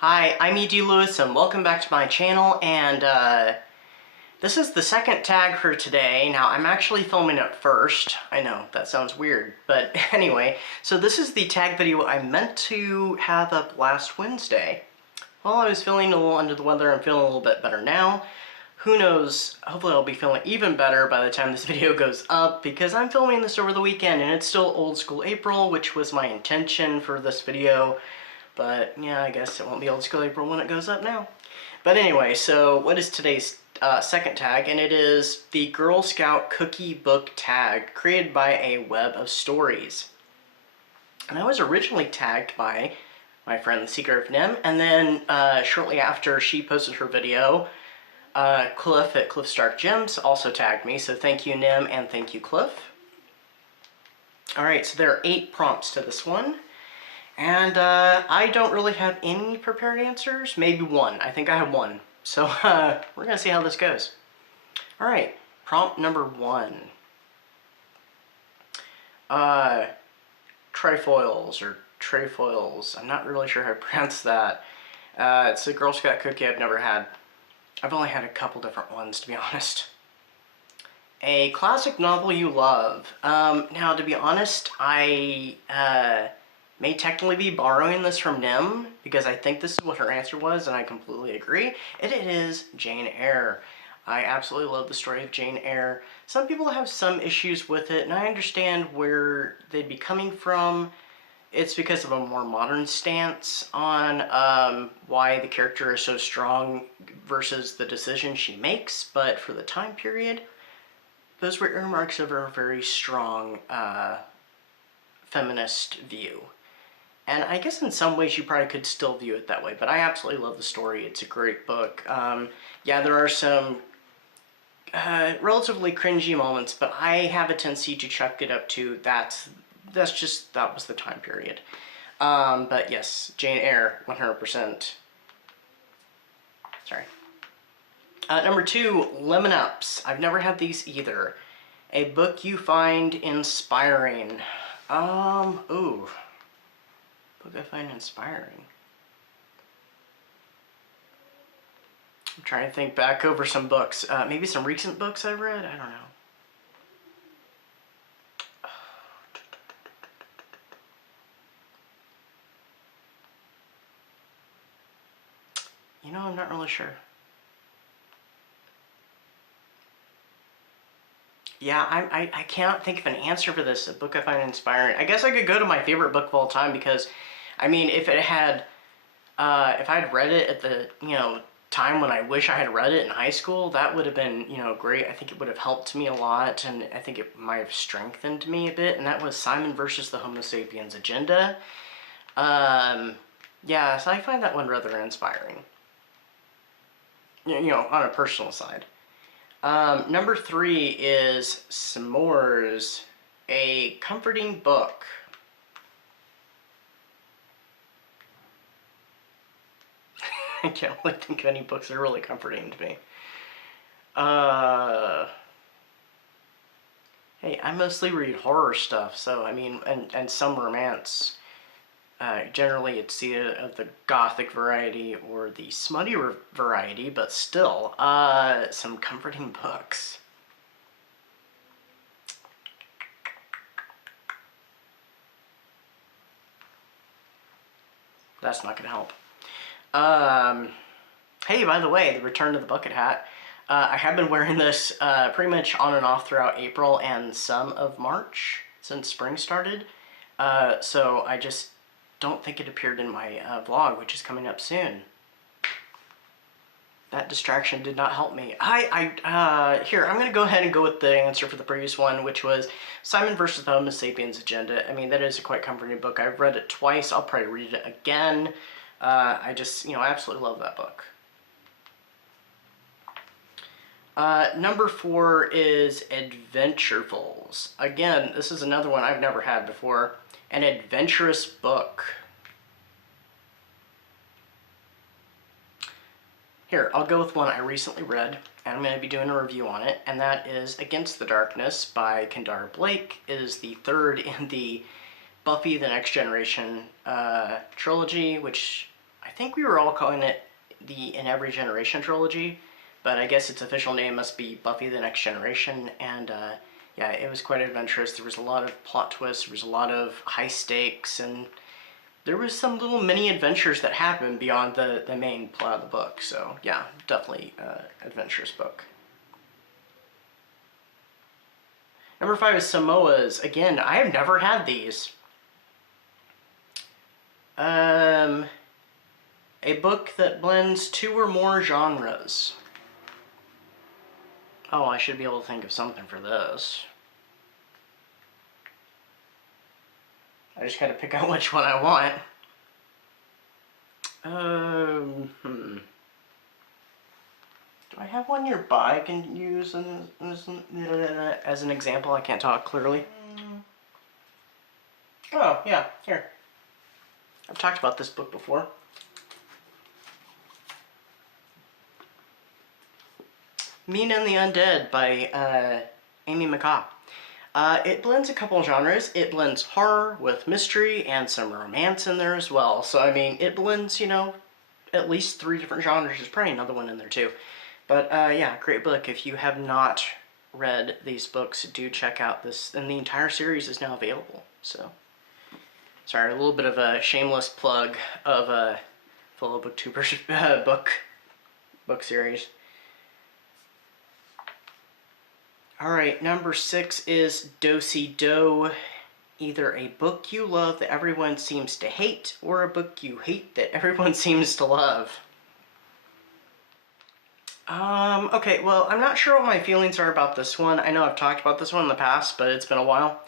Hi, I'm E.D. Lewis and welcome back to my channel, and this is the second tag for today. Now, I'm actually filming it first. I know, that sounds weird, but anyway. So this is the tag video I meant to have up last Wednesday. Well, I was feeling a little under the weather. I'm feeling a little bit better now. Who knows, hopefully I'll be feeling even better by the time this video goes up, because I'm filming this over the weekend, and it's still old school April, which was my intention for this video. But yeah, I guess it won't be old school April when it goes up now. But anyway, so what is today's second tag? And it is the Girl Scout Cookie Book tag, created by a web of stories. And I was originally tagged by my friend The Seeker of Nim, and then shortly after she posted her video, Cliff at Cliff Stark Gems also tagged me, so thank you Nim and thank you Cliff. Alright, so there are 8 prompts to this one. And I don't really have any prepared answers. Maybe one. I think I have one. So we're going to see how this goes. Alright, prompt number 1. Trefoils, or Trefoils. I'm not really sure how to pronounce that. It's a Girl Scout cookie I've never had. I've only had a couple different ones, to be honest. A classic novel you love. Now, to be honest, I may technically be borrowing this from Nim, because I think this is what her answer was, and I completely agree. It is Jane Eyre. I absolutely love the story of Jane Eyre. Some people have some issues with it, and I understand where they'd be coming from. It's because of a more modern stance on why the character is so strong versus the decision she makes, but for the time period, those were earmarks of a very strong feminist view. And I guess in some ways you probably could still view it that way, but I absolutely love the story. It's a great book. Yeah, there are some relatively cringy moments, but I have a tendency to chuck it up to that was the time period. But yes, Jane Eyre, 100%. Sorry. Number 2, Lemon Ups. I've never had these either. A book you find inspiring. Ooh. Book I find inspiring. I'm trying to think back over some books. Maybe some recent books I've read? I don't know. You know, I'm not really sure. Yeah, I cannot think of an answer for this, a book I find inspiring. I guess I could go to my favorite book of all time, because, I mean, if I had read it at the, time when I wish I had read it in high school, that would have been, great. I think it would have helped me a lot, and I think it might have strengthened me a bit, and that was Simon versus the Homo sapiens Agenda. Yeah, so I find that one rather inspiring. On a personal side. Number 3 is Samoas, a comforting book. I can't really think of any books that are really comforting to me. Hey, I mostly read horror stuff, so I mean, and some romance. Generally it's of the gothic variety or the smutty variety, but still, some comforting books. That's not gonna help. Hey, by the way, the return to the bucket hat. I have been wearing this pretty much on and off throughout April and some of March since spring started. So I just don't think it appeared in my vlog, which is coming up soon. That distraction did not help me. Here, I'm gonna go ahead and go with the answer for the previous one, which was Simon versus the Homo sapiens Agenda. I mean, that is a quite comforting book. I've read it twice. I'll probably read it again. I just, I absolutely love that book. Number 4 is Adventurefuls. Again, this is another one I've never had before. An adventurous book. Here, I'll go with one I recently read, and I'm going to be doing a review on it, and that is Against the Darkness by Kendara Blake. It is the 3rd in the Buffy the Next Generation trilogy, which I think we were all calling it the In Every Generation trilogy, but I guess its official name must be Buffy the Next Generation, and yeah, it was quite adventurous. There was a lot of plot twists, there was a lot of high stakes, and there was some little mini adventures that happened beyond the main plot of the book. So yeah, definitely adventurous book. Number 5 is Samoas. Again, I have never had these. A book that blends 2 or more genres. Oh, I should be able to think of something for this. I just gotta pick out which one I want. Do I have one nearby I can use as an example? I can't talk clearly. Oh, yeah, here. I've talked about this book before. Mina and the Undead by Amy McCaw. It blends a couple genres. It blends horror with mystery and some romance in there as well. So, I mean, it blends, you know, at least 3 different genres. There's probably another one in there too. But, yeah, great book. If you have not read these books, do check out this. And the entire series is now available. So, sorry, a little bit of a shameless plug of a fellow booktubers book series. Alright, number 6 is Do-Si-Do. Either a book you love that everyone seems to hate, or a book you hate that everyone seems to love. Okay, well, I'm not sure what my feelings are about this one. I know I've talked about this one in the past, but it's been a while.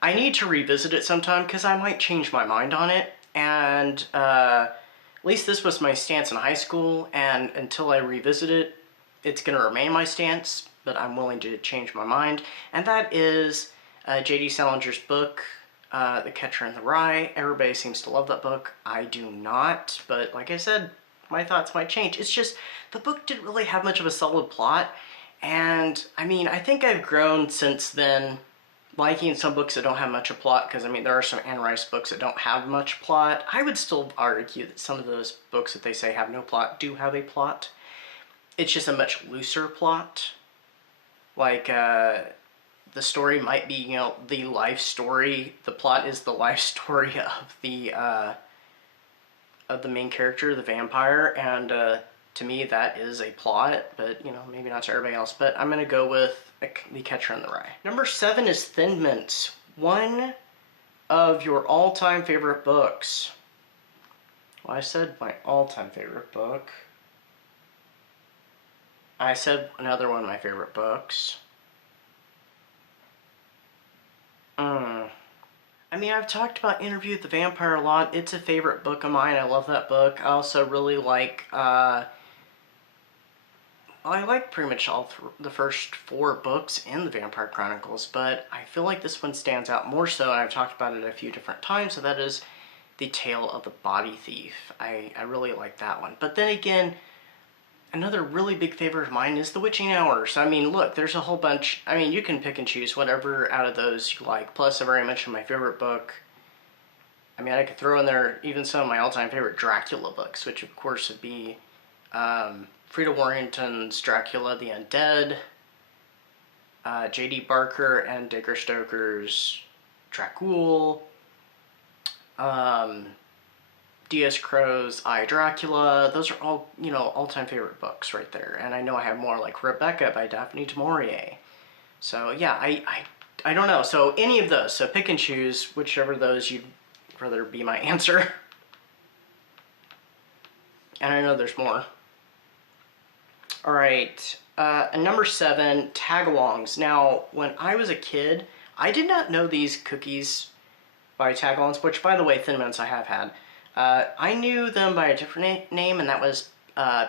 I need to revisit it sometime, because I might change my mind on it, and, at least this was my stance in high school, and until I revisit it, it's going to remain my stance, but I'm willing to change my mind, and that is J.D. Salinger's book, The Catcher in the Rye. Everybody seems to love that book. I do not, but like I said, my thoughts might change. It's just, the book didn't really have much of a solid plot, and, I mean, I think I've grown since then, liking some books that don't have much of plot, because, I mean, there are some Anne Rice books that don't have much plot. I would still argue that some of those books that they say have no plot do have a plot. It's just a much looser plot. Like, the story might be, you know, the life story. The plot is the life story of the main character, the vampire, and to me that is a plot, but, you know, maybe not to everybody else. But I'm going to go with The Catcher in the Rye. Number 7 is Thin Mint. One of your all-time favorite books. Well, I said my all-time favorite book. I said another one of my favorite books. I mean, I've talked about Interview with the Vampire a lot. It's a favorite book of mine. I love that book. I also really like, I like pretty much all the first 4 books in the Vampire Chronicles, but I feel like this one stands out more so, and I've talked about it a few different times, so that is The Tale of the Body Thief. I really like that one. But then again, another really big favorite of mine is The Witching Hour. So, I mean, look, there's a whole bunch. I mean, you can pick and choose whatever out of those you like. Plus, I've already mentioned my favorite book. I mean, I could throw in there even some of my all-time favorite Dracula books, which, of course, would be Frida Warrington's Dracula the Undead, J.D. Barker and Dacre Stoker's Dracul, D.S. Crow's I, Dracula. Those are all, you know, all-time favorite books right there. And I know I have more, like Rebecca by Daphne du Maurier. So, yeah, I don't know. So, any of those. So, pick and choose whichever of those you'd rather be my answer. And I know there's more. Alright, number 7, Tagalongs. Now, when I was a kid, I did not know these cookies by Tagalongs, which, by the way, Thin Mints I have had. I knew them by a different name, and that was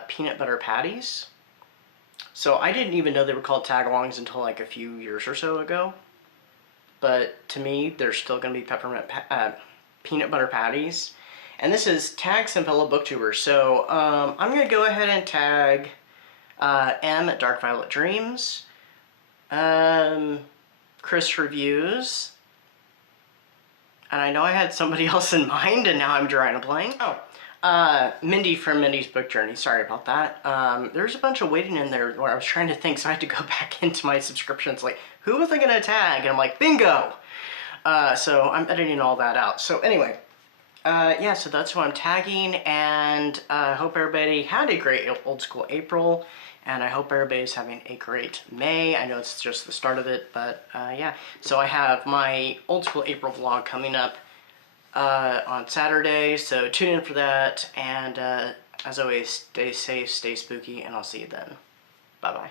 peanut butter patties. So I didn't even know they were called Tagalongs until like a few years or so ago. But to me, they're still going to be peanut butter patties. And this is Tags and fellow booktubers. So I'm going to go ahead and tag M at Dark Violet Dreams, Chris Reviews, and I know I had somebody else in mind, and now I'm drawing a blank. Oh, Mindy from Mindy's Book Journey. Sorry about that. There's a bunch of waiting in there where I was trying to think, so I had to go back into my subscriptions, like, who was I gonna tag? And I'm like, bingo! So I'm editing all that out. So anyway, yeah, so that's who I'm tagging, and I hope everybody had a great Old School April, and I hope everybody's having a great May. I know it's just the start of it, but yeah. So I have my Old School April vlog coming up on Saturday, so tune in for that, and as always, stay safe, stay spooky, and I'll see you then. Bye-bye.